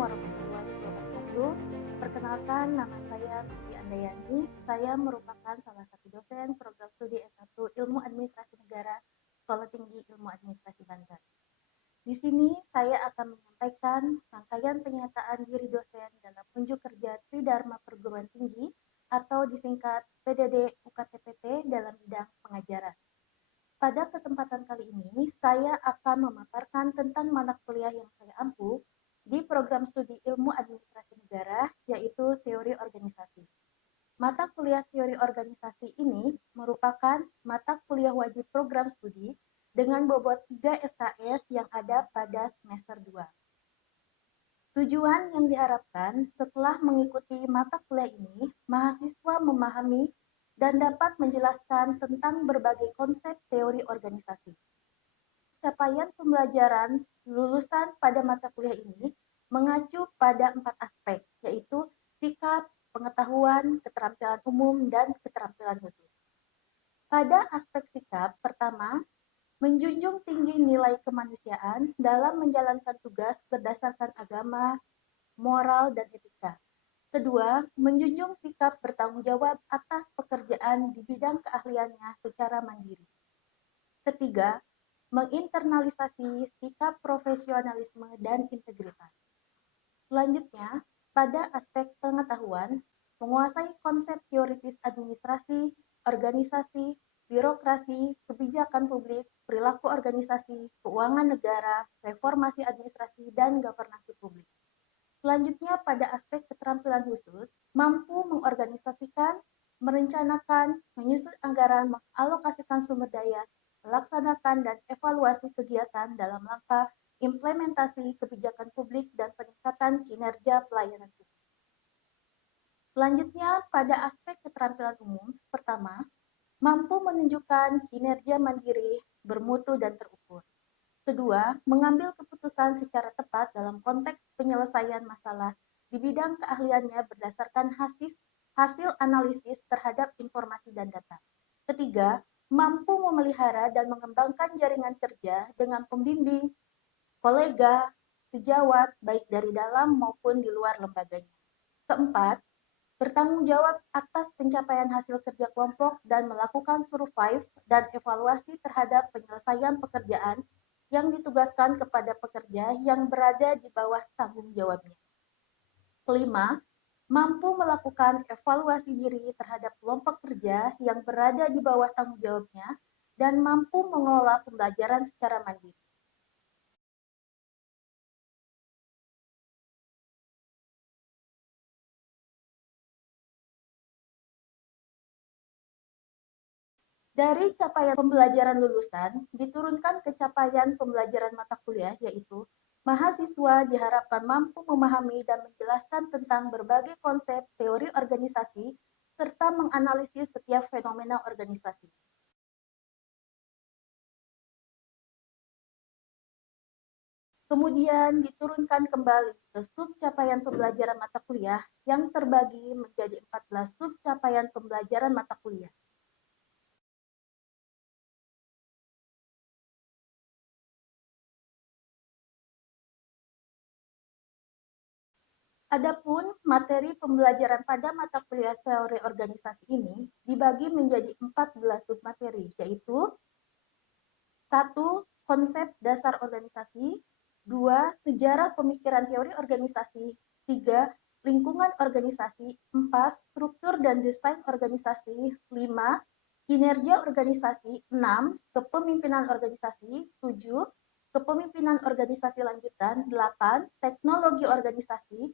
warahmatullahi wabarakatuh. Perkenalkan, nama saya Tuti Andayani. Saya merupakan salah satu dosen program studi S1 Ilmu Administrasi Negara, Sekolah Tinggi Ilmu Administrasi Banten. Di sini saya akan menyampaikan rangkaian penyataan diri dosen dalam unjuk kerja Tridharma Perguruan Tinggi atau disingkat PDD UKTPT dalam bidang pengajaran. Pada kesempatan kali ini, saya akan memaparkan tentang mata kuliah yang saya ampu di program studi Ilmu Administrasi Negara, yaitu Teori Organisasi. Mata kuliah Teori Organisasi ini merupakan mata kuliah wajib program studi dengan bobot 3 SKS yang ada pada semester 2. Tujuan yang diharapkan setelah mengikuti mata kuliah ini, mahasiswa memahami dan dapat menjelaskan tentang berbagai konsep teori organisasi. Capaian pembelajaran lulusan pada mata kuliah ini mengacu pada 4 aspek, yaitu sikap, pengetahuan, keterampilan umum, dan keterampilan khusus. Pada aspek sikap, pertama, menjunjung tinggi nilai kemanusiaan dalam menjalankan tugas berdasarkan agama, moral, dan etika. Kedua, menjunjung sikap bertanggung jawab atas pekerjaan di bidang keahliannya secara mandiri. Ketiga, menginternalisasi sikap profesionalisme dan integritas. Selanjutnya, pada aspek pengetahuan, menguasai konsep teoritis administrasi, organisasi, birokrasi, kebijakan publik, perilaku organisasi, keuangan negara, reformasi administrasi, dan governansi publik. Selanjutnya, pada aspek keterampilan khusus, mampu mengorganisasikan, merencanakan, menyusun anggaran, mengalokasikan sumber daya, melaksanakan dan evaluasi kegiatan dalam rangka implementasi kebijakan publik dan peningkatan kinerja pelayanan publik. Selanjutnya, pada aspek keterampilan umum, pertama, mampu menunjukkan kinerja mandiri, bermutu, dan terukur. Kedua, mengambil keputusan secara tepat dalam konteks penyelesaian masalah di bidang keahliannya berdasarkan hasil analisis terhadap informasi dan data. Ketiga, mampu memelihara dan mengembangkan jaringan kerja dengan pembimbing, kolega, sejawat, baik dari dalam maupun di luar lembaganya. Keempat, bertanggung jawab atas pencapaian hasil kerja kelompok dan melakukan survei dan evaluasi terhadap penyelesaian pekerjaan yang ditugaskan kepada pekerja yang berada di bawah tanggung jawabnya. Kelima, mampu melakukan evaluasi diri terhadap kelompok kerja yang berada di bawah tanggung jawabnya dan mampu mengelola pembelajaran secara mandiri. Dari capaian pembelajaran lulusan, diturunkan ke capaian pembelajaran mata kuliah, yaitu mahasiswa diharapkan mampu memahami dan menjelaskan tentang berbagai konsep teori organisasi, serta menganalisis setiap fenomena organisasi. Kemudian diturunkan kembali ke sub capaian pembelajaran mata kuliah yang terbagi menjadi 14 sub capaian pembelajaran mata kuliah. Adapun materi pembelajaran pada mata kuliah teori organisasi ini dibagi menjadi 14 submateri, yaitu 1. Konsep dasar organisasi, 2. Sejarah pemikiran teori organisasi, 3. Lingkungan organisasi, 4. Struktur dan desain organisasi, 5. Kinerja organisasi, 6. Kepemimpinan organisasi, 7. Kepemimpinan organisasi lanjutan, 8. Teknologi organisasi,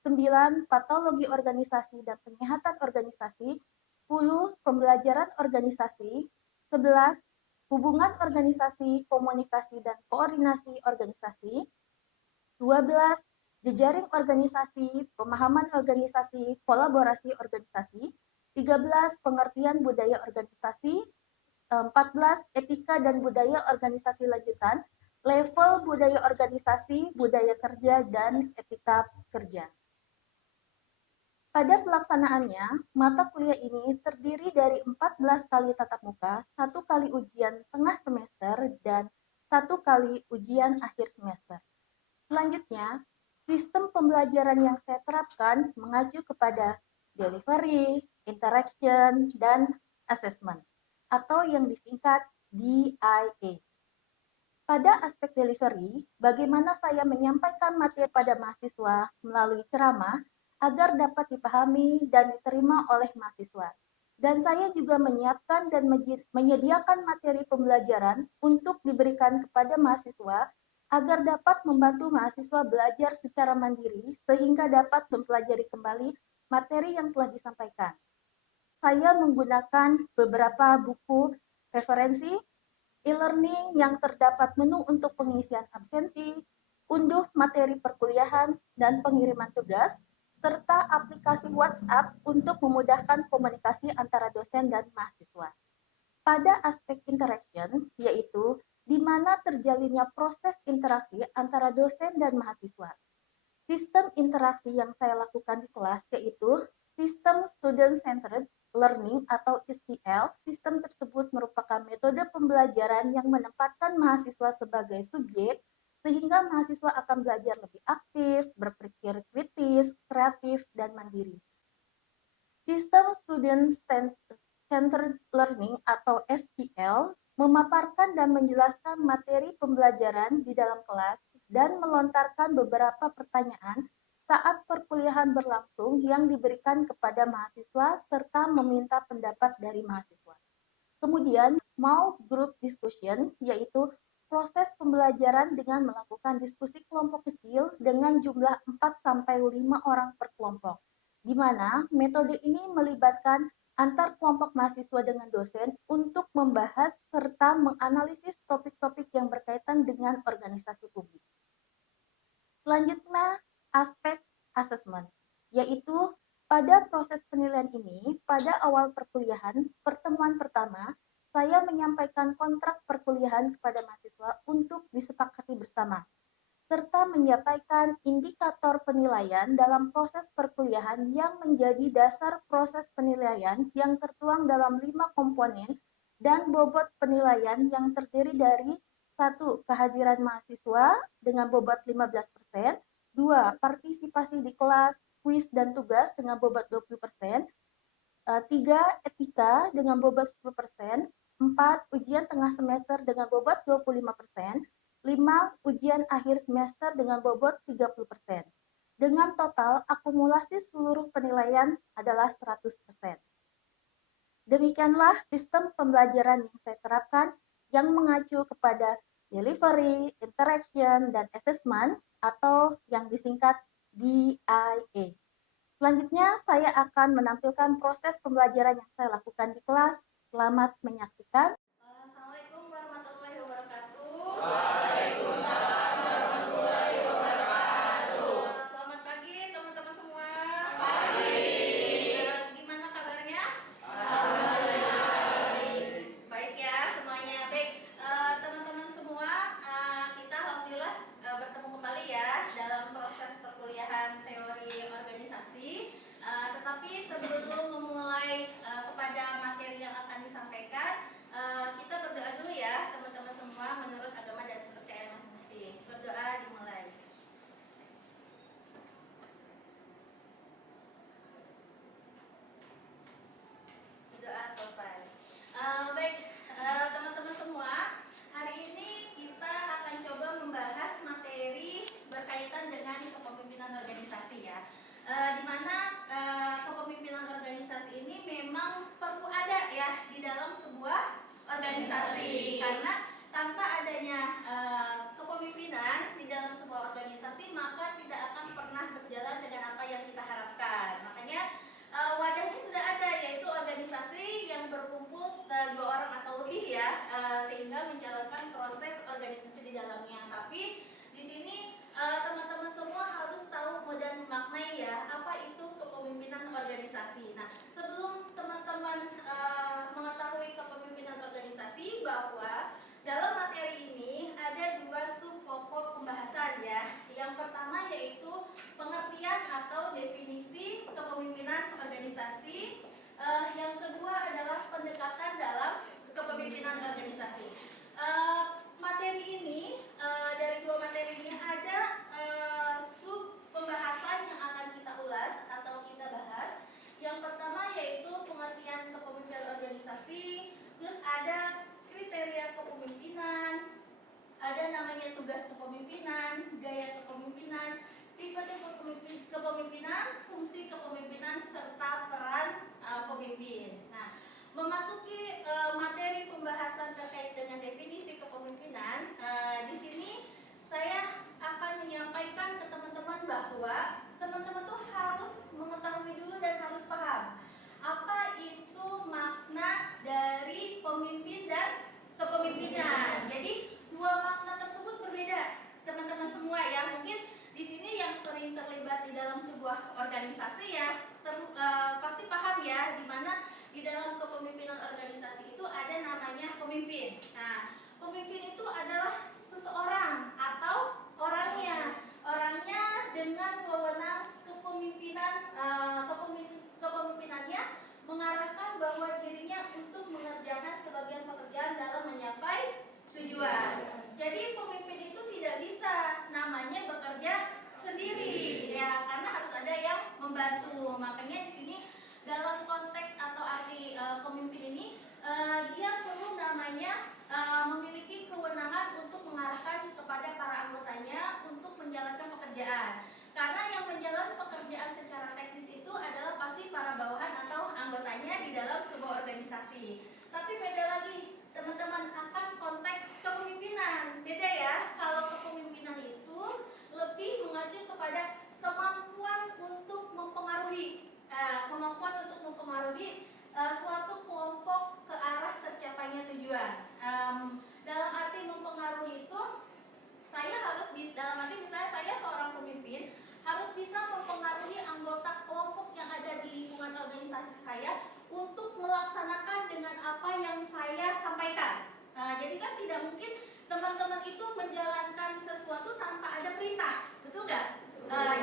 9. Patologi organisasi dan penyehatan organisasi, 10. Pembelajaran organisasi, 11. Hubungan organisasi, komunikasi dan koordinasi organisasi, 12. Jejaring organisasi, pemahaman organisasi, kolaborasi organisasi, 13. Pengertian budaya organisasi, 14. Etika dan budaya organisasi lanjutan, level budaya organisasi, budaya kerja, dan etika kerja. Pada pelaksanaannya, mata kuliah ini terdiri dari 14 kali tatap muka, 1 kali ujian tengah semester, dan 1 kali ujian akhir semester. Selanjutnya, Sistem pembelajaran yang saya terapkan mengacu kepada delivery, interaction, dan assessment, atau yang disingkat DIA. Pada aspek delivery, bagaimana saya menyampaikan materi pada mahasiswa melalui ceramah agar dapat dipahami dan diterima oleh mahasiswa. Dan saya juga menyiapkan dan menyediakan materi pembelajaran untuk diberikan kepada mahasiswa agar dapat membantu mahasiswa belajar secara mandiri sehingga dapat mempelajari kembali materi yang telah disampaikan. Saya menggunakan beberapa buku referensi e-learning yang terdapat menu untuk pengisian absensi, unduh materi perkuliahan, dan pengiriman tugas, serta aplikasi WhatsApp untuk memudahkan komunikasi antara dosen dan mahasiswa. Pada aspek interaction, yaitu di mana terjalinnya proses interaksi antara dosen dan mahasiswa. Sistem interaksi yang saya lakukan di kelas yaitu sistem Student Centered Learning atau STL. Sistem tersebut merupakan metode pembelajaran yang menempatkan mahasiswa sebagai subjek sehingga mahasiswa akan belajar lebih aktif, berpikir kritis, kreatif, dan mandiri. Sistem Student Centered Learning atau SCL memaparkan dan menjelaskan materi pembelajaran di dalam kelas dan melontarkan beberapa pertanyaan saat perkuliahan berlangsung yang diberikan kepada mahasiswa serta meminta pendapat dari mahasiswa. Kemudian, small group discussion yaitu proses pembelajaran dengan melakukan diskusi kelompok kecil dengan jumlah 4-5 orang per kelompok, di mana metode ini melibatkan antar kelompok mahasiswa dengan dosen untuk membahas serta menganalisis topik-topik yang berkaitan dengan organisasi publik. Selanjutnya, aspek asesmen, yaitu pada proses penilaian ini, pada awal perkuliahan, pertemuan pertama, saya menyampaikan kontrak perkuliahan kepada mahasiswa untuk disepakati bersama, serta menyampaikan indikator penilaian dalam proses perkuliahan yang menjadi dasar proses penilaian yang tertuang dalam 5 komponen dan bobot penilaian yang terdiri dari 1. Kehadiran mahasiswa dengan bobot 15%, 2. Partisipasi di kelas, kuis, dan tugas dengan bobot 20%, 3. Etika dengan bobot 10%, 4. Ujian tengah semester dengan bobot 25%, 5. Ujian akhir semester dengan bobot 30%. Dengan total akumulasi seluruh penilaian adalah 100%. Demikianlah sistem pembelajaran yang saya terapkan yang mengacu kepada delivery, interaction, dan assessment atau yang disingkat DIA. Selanjutnya, saya akan menampilkan proses pembelajaran yang saya lakukan di kelas. Selamat menyaksikan. Assalamualaikum warahmatullahi wabarakatuh. Selamat pagi teman-teman semua. Gimana kabarnya? Baik ya semuanya. Baik, teman-teman semua, kita alhamdulillah bertemu kembali ya dalam proses perkuliahan teori organisasi. Tetapi sebelum memulai kepada materi yang akan disampaikan, kita berdoa dulu ya teman-teman semua menurut agama dan kepercayaan masing-masing. Berdoa dimulai. Doa selesai. Baik, teman-teman semua, hari ini kita akan coba membahas materi berkaitan dengan kepemimpinan organisasi ya. Di mana kepemimpinan organisasi ini memang perlu ada ya di dalam sebuah organisasi, karena tanpa adanya kepemimpinan di dalam sebuah organisasi maka tidak akan pernah berjalan dengan apa yang kita harapkan. Makanya wadahnya sudah ada, yaitu organisasi yang berkumpul 2 orang atau lebih ya, sehingga menjalankan proses organisasi di dalamnya. Tapi di sini teman-teman semua harus tahu dan memaknai ya apa itu kepemimpinan organisasi. Nah, sebelum teman-teman mengetahui kepemimpinan organisasi, bahwa dalam materi ini ada 2 sub pokok pembahasan ya. Yang pertama yaitu pengertian atau definisi kepemimpinan organisasi. Yang kedua adalah pendekatan dalam kepemimpinan organisasi. Materi ini dari 2 materi ini ada Ada namanya tugas kepemimpinan, gaya kepemimpinan, tipe-tipe kepemimpinan, fungsi kepemimpinan, serta peran pemimpin. Nah, memasuki materi pembahasan terkait dengan definisi kepemimpinan, di sini saya akan menyampaikan ke teman-teman bahwa teman-teman tuh harus mengetahui dulu dan harus paham apa itu makna dari pemimpin dan kepemimpinan. Jadi dua makna tersebut berbeda, teman-teman semua ya. Mungkin di sini yang sering terlibat di dalam sebuah organisasi ya pasti paham ya, di mana di dalam kepemimpinan organisasi itu ada namanya pemimpin. Nah, pemimpin itu adalah seseorang atau orangnya dengan wewenang kepemimpinan, kepemimpinannya mengarahkan bahwa dirinya untuk mengerjakan sebagian pekerjaan dalam mencapai tujuan. Jadi pemimpin itu tidak bisa namanya bekerja sendiri ya, karena harus ada yang membantu. Makanya di sini dalam konteks atau arti pemimpin ini dia perlu namanya memiliki kewenangan untuk mengarahkan kepada para anggotanya untuk menjalankan pekerjaan. Karena yang menjalankan pekerjaan secara teknis itu adalah pasti para bawahan atau anggotanya di dalam sebuah organisasi. Tapi beda lagi teman-teman akan konteks kepemimpinan. Beda ya, kalau kepemimpinan itu lebih mengacu kepada kemampuan untuk mempengaruhi, suatu kelompok ke arah tercapainya tujuan. Dalam arti mempengaruhi itu, saya harus bisa, dalam arti misalnya saya seorang pemimpin harus bisa mempengaruhi anggota kelompok yang ada di lingkungan organisasi saya untuk melaksanakan dengan apa yang saya sampaikan. Jadi kan tidak mungkin teman-teman itu menjalankan sesuatu tanpa ada perintah, betul nggak?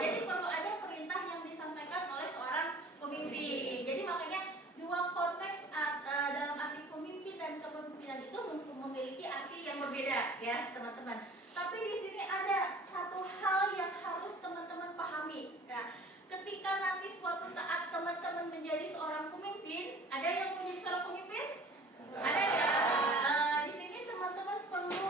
Jadi perlu ada perintah yang disampaikan oleh seorang pemimpin. Jadi makanya dua konteks dalam arti pemimpin dan kepemimpinan itu memiliki arti yang berbeda ya teman-teman. Tapi di sini ada satu hal yang harus teman-teman pahami. Nah, ketika nanti suatu saat teman-teman menjadi seorang pemimpin, ada yang menjadi seorang pemimpin? Ada ya. Di sini teman-teman perlu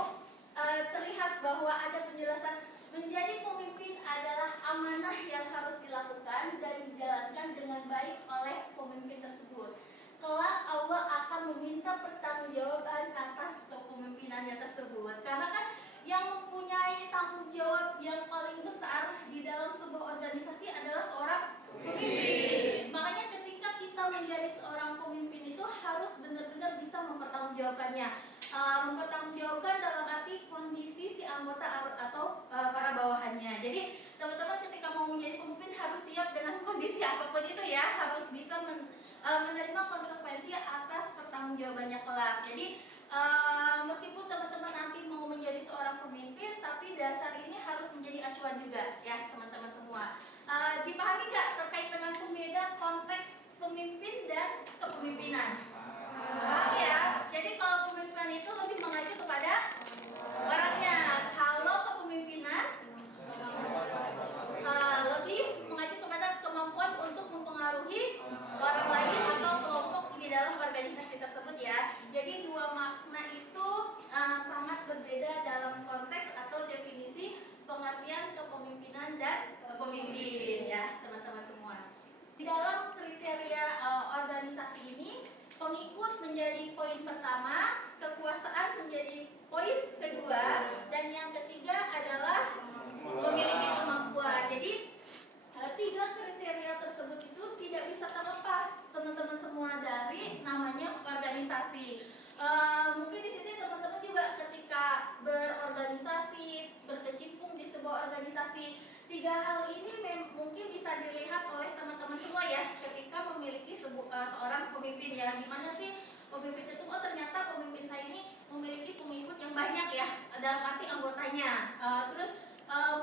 terlihat bahwa ada penjelasan menjadi pemimpin adalah amanah yang harus dilakukan dan dijalankan dengan baik oleh pemimpin tersebut. Kelak Allah akan meminta pertanggungjawaban atas kepemimpinannya tersebut. Karena kan yang mempunyai tanggung jawab yang paling besar di dalam sebuah organisasi adalah seorang pemimpin. Makanya ketika kita menjadi seorang pemimpin itu harus benar-benar bisa mempertanggungjawabkannya. Mempertanggungjawabkan dalam arti kondisi si anggota atau para bawahannya. Jadi teman-teman ketika mau menjadi pemimpin harus siap dengan kondisi apapun itu ya, harus bisa menerima konsekuensi atas pertanggungjawabannya kelak. Jadi meskipun teman-teman nanti mau menjadi seorang pemimpin, tapi dasar ini harus menjadi acuan juga ya teman-teman semua. Dipahami nggak terkait dengan pembeda konteks pemimpin dan kepemimpinan? Paham ya? Jadi kalau kepemimpinan itu lebih mengacu kepada orangnya. Kalau kepemimpinan lebih mengacu kepada kemampuan untuk mempengaruhi orang lain atau kelompok di dalam organisasi tersebut ya. Jadi dua makna itu sangat berbeda dalam konteks atau definisi pengertian kepemimpinan dan pemimpin ya teman-teman semua. Di dalam kriteria organisasi ini, pengikut menjadi poin pertama, kekuasaan menjadi poin kedua, dan yang ketiga adalah memiliki kemampuan. Jadi tiga kriteria tersebut itu tidak bisa terlepas teman-teman semua dari namanya organisasi. Mungkin di sini teman-teman juga ketika berorganisasi, berkecimpung di sebuah organisasi, tiga hal ini mungkin bisa dilihat oleh teman-teman semua ya ketika memiliki seorang pemimpin ya. Gimana sih pemimpin tersebut? Ternyata pemimpin saya ini memiliki pengikut yang banyak ya, dalam arti anggotanya. Terus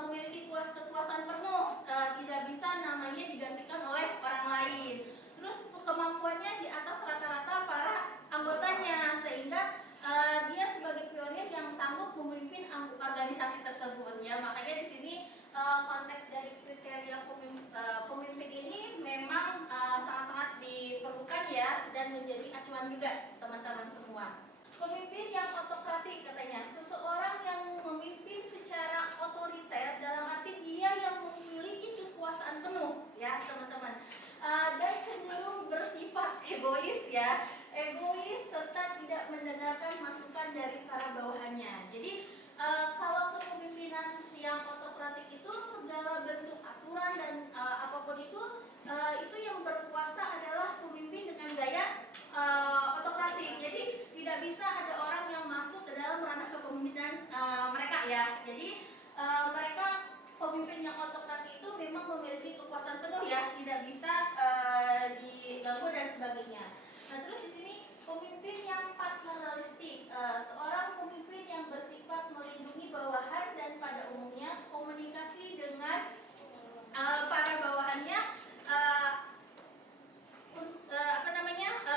memiliki kekuasaan penuh, tidak bisa namanya digantikan oleh orang lain. Terus kemampuannya di atas rata-rata para anggotanya, sehingga dia sebagai pionir yang sanggup memimpin organisasi tersebut ya. Makanya di sini konteks dari kriteria pemimpin ini memang sangat-sangat diperlukan ya, dan menjadi acuan juga teman-teman semua. Pemimpin yang otokratik katanya, seseorang yang dan cenderung bersifat egois ya, egois serta tidak mendengarkan masukan dari para bawahannya. Jadi kalau kepemimpinan yang otokratik itu segala bentuk aturan dan apapun itu yang berkuasa adalah pemimpin dengan gaya otokratik. Jadi tidak bisa ada orang yang masuk ke dalam ranah kepemimpinan mereka ya. Jadi mereka pemimpin yang otokratik itu memang memiliki kekuasaan penuh ya, tidak bisa diganggu dan sebagainya. Nah, terus di sini pemimpin yang paternalistik, seorang pemimpin yang bersifat melindungi bawahan dan pada umumnya komunikasi dengan para bawahannya.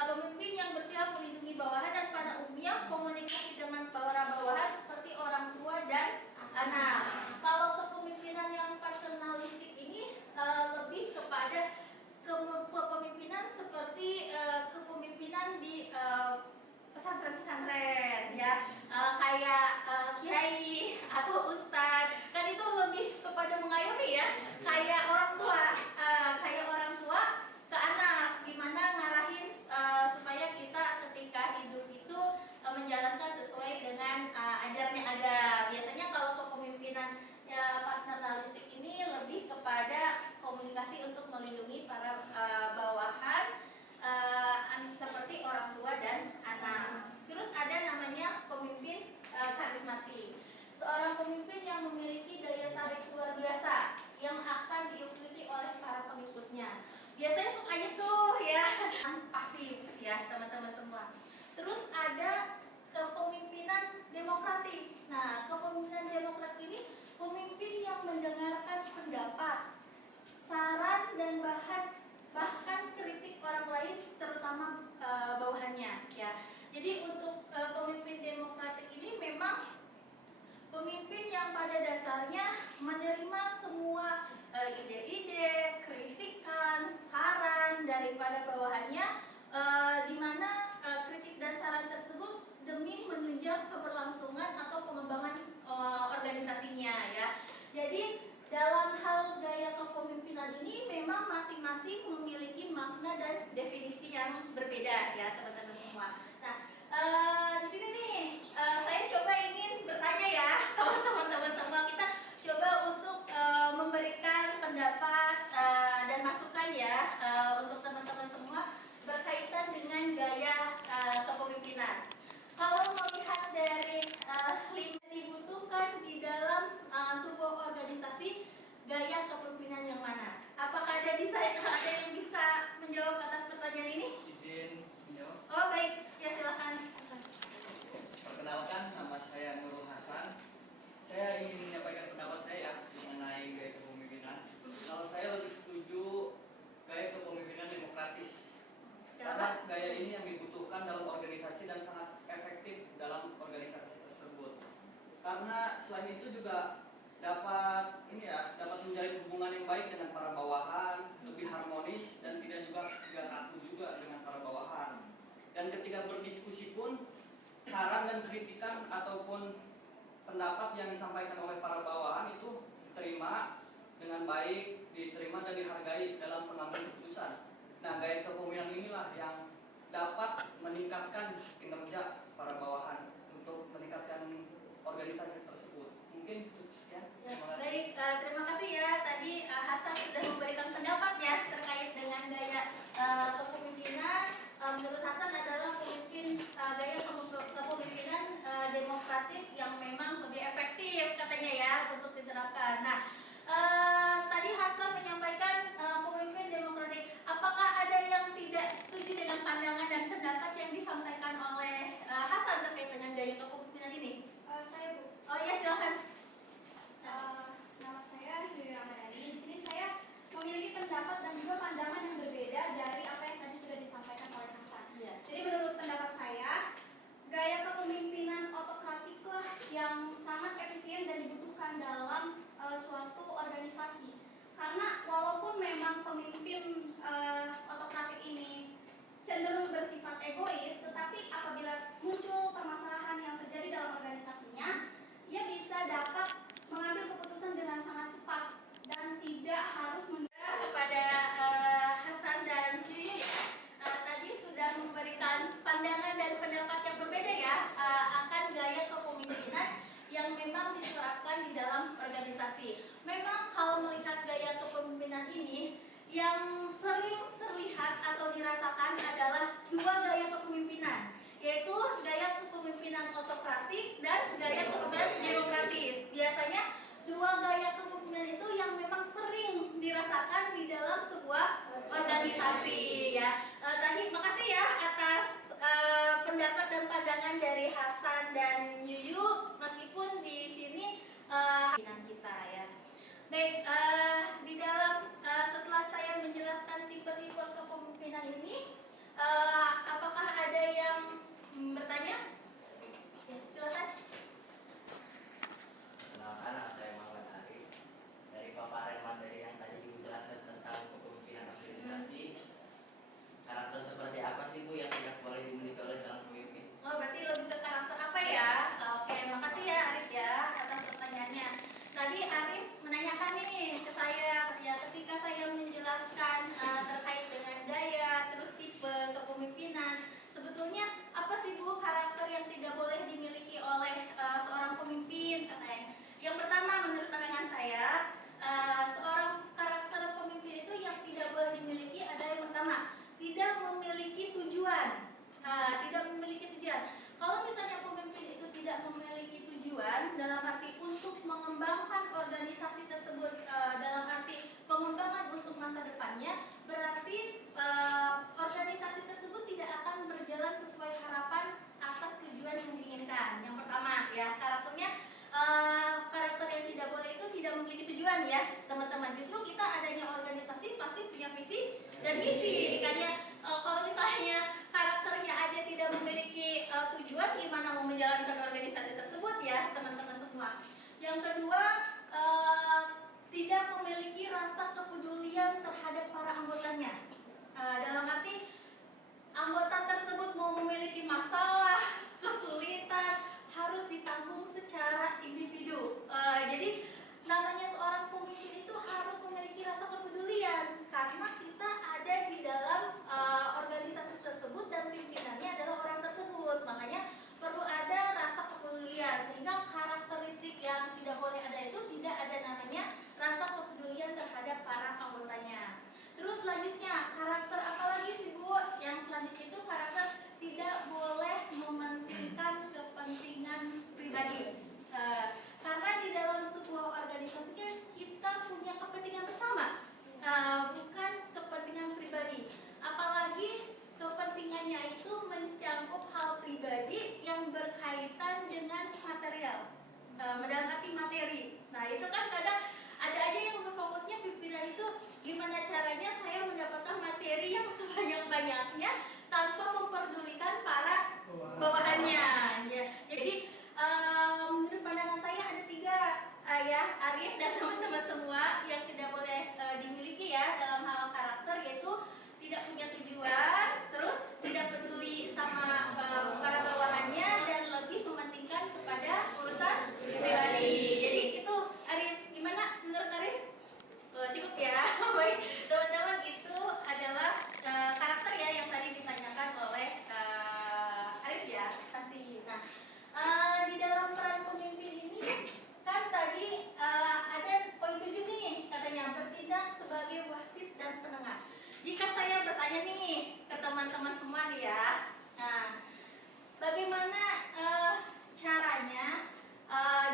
Pemimpin yang bersifat melindungi bawahan dan pada umumnya komunikasi dengan para bawahan seperti orang tua dan anak. Kalau kepemimpinan yang paternalistik ini lebih kepada kepemimpinan seperti kepemimpinan di pesantren-pesantren ya, kayak kiai atau ustadz, kan itu lebih kepada mengayomi ya, kayak orang tua, ke anak, gimana ngarahin supaya kita ketika hidup itu menjalankan sesuai dengan ajaran yang ada. Biasanya kalau kepemimpinan paternalistik ini lebih kepada komunikasi untuk melindungi para bawahan seperti orang tua dan anak. Terus ada namanya pemimpin karismatik. Seorang pemimpin yang memiliki daya tarik luar biasa yang akan diikuti oleh para pengikutnya. Biasanya suka aja tuh ya, pasif ya teman-teman semua. Terus ada kepemimpinan demokratik. Nah, kepemimpinan demokratik ini pemimpin yang mendengarkan pendapat, saran dan bahkan kritik orang lain, terutama bawahannya ya. Jadi untuk pemimpin demokratik ini memang pemimpin yang pada dasarnya menerima semua ide-ide, kritikan, saran daripada bawahannya, di mana kritik dan saran tersebut demi menunjang keberlangsungan atau pengembangan organisasinya ya. Jadi dalam hal gaya kepemimpinan ini memang masing-masing memiliki makna dan definisi yang berbeda ya teman-teman semua. Nah, di sini nih saya coba ingin bertanya ya sama teman-teman semua. Kita coba untuk memberikan pendapat dan masukan ya untuk teman-teman semua berkaitan dengan gaya kepemimpinan. Kalau melihat dari lima dibutuhkan di dalam sebuah organisasi, gaya kepemimpinan yang mana? Apakah ada yang bisa menjawab atas pertanyaan ini? Izin menjawab. Oh baik, ya silakan. Perkenalkan, nama saya Nurul Hasan. Saya ingin menyampaikan pendapat saya mengenai gaya kepemimpinan. Kalau saya lebih setuju gaya kepemimpinan demokratis. Karena gaya ini yang dibutuhkan dalam organisasi dan sangat efektif dalam organisasi tersebut. Karena selain itu juga dapat menjalin hubungan yang baik dengan para bawahan, lebih harmonis dan tidak kaku juga dengan para bawahan. Dan ketika berdiskusi pun saran dan kritikan ataupun pendapat yang disampaikan oleh para bawahan itu diterima dengan baik, diterima dan dihargai dalam pengambilan keputusan. Nah, gaya kepemimpinan inilah yang dapat meningkatkan kinerja para bawahan untuk meningkatkan organisasi tersebut. Mungkin cukup sekian. Ya, baik, terima kasih ya. Tadi Hasan sudah memberikan pendapat ya terkait dengan gaya kepemimpinan. Menurut Hasan adalah gaya kepemimpinan demokratik yang memang lebih efektif katanya ya untuk diterapkan. Nah, tadi Hasan menyampaikan pemimpin demokratik. Apakah ada yang tidak setuju dengan pandangan dan pendapat yang disampaikan oleh Hasan terkait dengan gaya kepemimpinan ini? Saya Bu. Oh iya, silakan. Nama saya Yuri Ramadhani. Di sini saya memiliki pendapat dan juga pandangan yang berbeda dari apa yang tadi sudah disampaikan oleh Hasan. Ya. Jadi menurut pendapat saya, gaya kepemimpinan otokratiklah yang sangat efisien dan dibutuhkan dalam suatu organisasi. Karena walaupun memang pemimpin otokratik ini cenderung bersifat egois, tetapi apabila muncul permasalahan yang terjadi dalam organisasinya, ia bisa dapat mengambil keputusan dengan sangat cepat dan tidak harus kepada Hasan dan pendapat yang berbeda ya akan gaya kepemimpinan yang memang diterapkan di dalam organisasi. Memang kalau melihat gaya kepemimpinan ini, yang sering terlihat atau dirasakan adalah dua gaya kepemimpinan, yaitu gaya kepemimpinan otokratik dan gaya kepemimpinan demokratis. Biasanya dua gaya kepemimpinan itu yang memang sering dirasakan di dalam sebuah organisasi ya. Tadi makasih ya atas pendapat dan pandangan dari Hasan dan Yuyu, meskipun di sini pimpinan kita ya. Baik, di dalam setelah saya menjelaskan tipe-tipe kepemimpinan ini, apakah ada yang bertanya? Ya, silakan. Kenalkan, nama saya Muhammad Arif. Dari paparan materi yang tadi Ibu jelaskan tentang kepemimpinan organisasi, karakter seperti apa sih Bu yang tidak boleh dimiliki oleh seorang pemimpin? Oh, berarti lebih ke karakter apa ya? Oke, makasih ya Arif ya atas pertanyaannya. Tadi Arif menanyakan nih ke saya ya, ketika saya menjelaskan terkait dengan gaya, terus tipe kepemimpinan, sebetulnya apa sih Bu karakter yang tidak boleh dimiliki oleh seorang pemimpin katanya? Yang pertama menurut pandangan saya, seorang karakter pemimpin itu yang tidak boleh dimiliki adalah yang pertama, tidak memiliki tujuan. Tidak memiliki tujuan. Kalau misalnya pemimpin itu tidak memiliki tujuan dalam arti untuk mengembangkan organisasi tersebut, dalam arti pengembangan untuk masa depannya, berarti organisasi tersebut tidak akan berjalan sesuai harapan atas tujuan yang diinginkan. Yang pertama ya, karakternya karakter yang tidak boleh itu tidak memiliki tujuan ya teman-teman. Justru kita adanya organisasi pasti punya visi dan misi. Makanya kalau misalnya karakternya aja tidak memiliki tujuan, gimana mau menjalankan organisasi tersebut ya teman-teman semua. Yang kedua, tidak memiliki rasa kepedulian terhadap para anggotanya. Dalam arti anggota tersebut mau memiliki masalah, kesulitan, harus ditanggung secara individu. Jadi namanya seorang pemimpin itu harus memiliki rasa kepedulian karena kita ada di dalam organisasi tersebut dan pimpinannya adalah orang tersebut. Makanya perlu ada rasa kepedulian, sehingga karakteristik yang tidak boleh ada itu tidak ada namanya rasa kepedulian terhadap para anggotanya. Terus selanjutnya, karakter apa lagi sih Bu? Yang selanjutnya itu karakter tidak boleh mementingkan kepentingan pribadi. Karena di dalam sebuah organisasi kan kita punya kepentingan bersama, bukan kepentingan pribadi. Apalagi kepentingannya itu mencakup hal pribadi yang berkaitan dengan material, dalam arti materi. Nah itu kan kadang ada aja yang fokusnya pimpinan itu gimana caranya saya mendapatkan materi yang sebanyak-banyaknya tanpa memperdulikan para bawahannya ya. Jadi menurut pandangan saya ada tiga ya Arif dan teman-teman semua yang tidak boleh dimiliki ya dalam hal karakter, yaitu tidak punya tujuan, terus tidak peduli sama para bawahannya, dan lebih mementingkan kepada urusan pribadi. Jadi itu Arif, gimana menurut Arif? Cukup ya. Baik teman-teman, itu adalah karakter ya yang tadi ditanyakan oleh Arif ya. Kasih. Nah di dalam peran pemimpin ini kan tadi ada poin 7 nih, katanya bertindak sebagai wasit dan penengah. Jika saya bertanya nih ke teman-teman semua nih ya, nah bagaimana caranya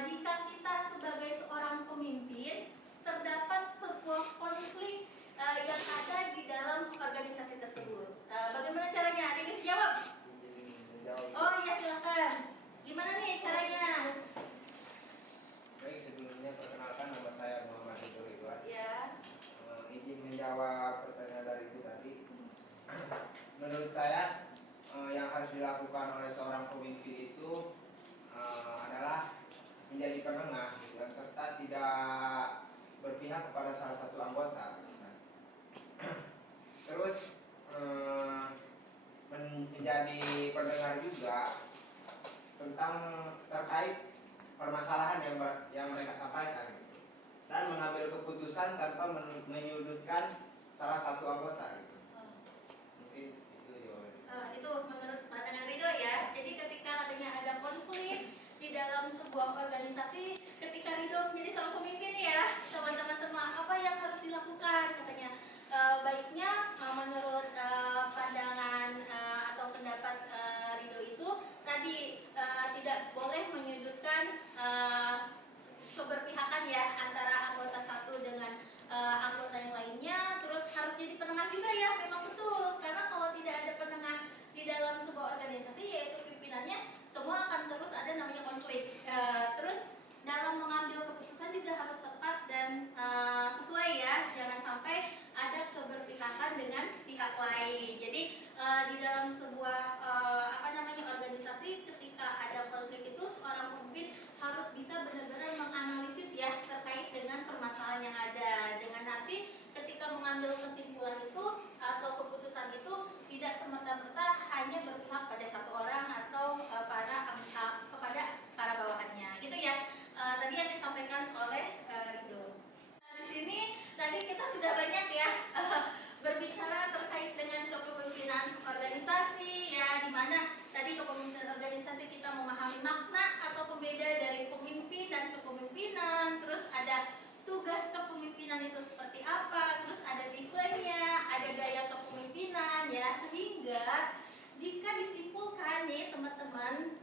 jika kita sebagai seorang pemimpin terdapat sebuah konflik yang ada di dalam organisasi tersebut? Bagaimana caranya? Ada yang bisa jawab? Oh iya silakan. Gimana nih caranya? Baik, sebelumnya perkenalkan, nama saya Muhammad Ridwan. Ya. Izin menjawab pertanyaan dari Ibu tadi. Menurut saya yang harus dilakukan oleh seorang pemimpin itu adalah menjadi penengah dan serta tidak berpihak kepada salah satu anggota. Terus menjadi pendengar juga tentang terkait permasalahan yang mereka sampaikan, dan mengambil keputusan tanpa menyudutkan salah satu anggota gitu. Mungkin itu jawabannya. Itu menurut pandangan Ridho ya.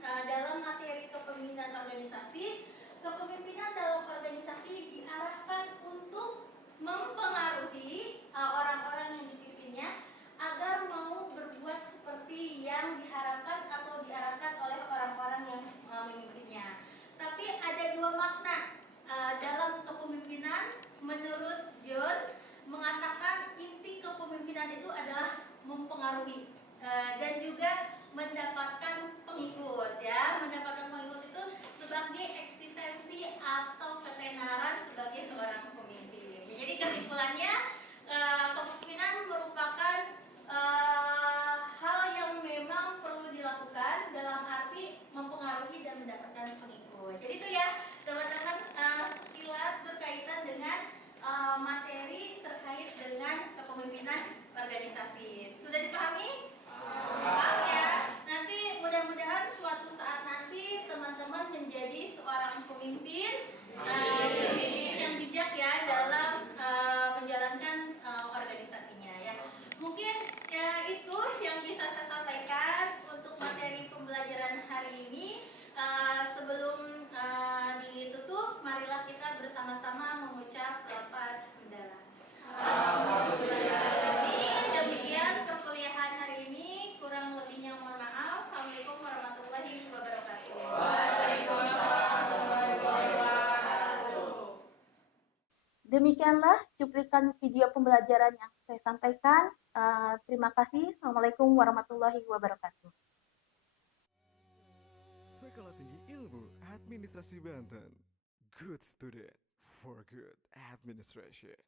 dalam materi kepemimpinan organisasi, kepemimpinan dalam organisasi diarahkan untuk mempengaruhi orang-orang yang dipimpinnya agar mau berbuat seperti yang diharapkan atau diarahkan oleh orang-orang yang memimpinnya. Tapi ada dua makna dalam kepemimpinan. Menurut John mengatakan inti kepemimpinan itu adalah mempengaruhi dan juga mendapatkan pengikut, ya. Mendapatkan pengikut itu sebagai eksistensi atau ketenaran sebagai seorang pemimpin. Jadi kesimpulannya, kepemimpinan merupakan hal yang memang perlu dilakukan dalam arti mempengaruhi dan mendapatkan pengikut. Jadi itu ya teman-teman, sekilas berkaitan dengan materi terkait dengan kepemimpinan organisasi. Sudah dipahami? Paham ya? Nanti mudah-mudahan suatu saat nanti teman-teman menjadi seorang pemimpin, pemimpin yang bijak ya dalam menjalankan organisasinya ya. Mungkin itu yang bisa saya sampaikan untuk materi pembelajaran hari ini. Sebelum ditutup, marilah kita bersama-sama mengucap lafaz hamdalah. Demikian perkuliahan hari ini, kurang lebihnya mohon maaf. Assalamualaikum warahmatullahi wabarakatuh. Waalaikumsalam warahmatullahi wabarakatuh. Demikianlah cuplikan video pembelajaran yang saya sampaikan. Terima kasih. Assalamualaikum warahmatullahi wabarakatuh. Sekolah Tinggi Ilmu Administrasi Banten. Good student for good administration.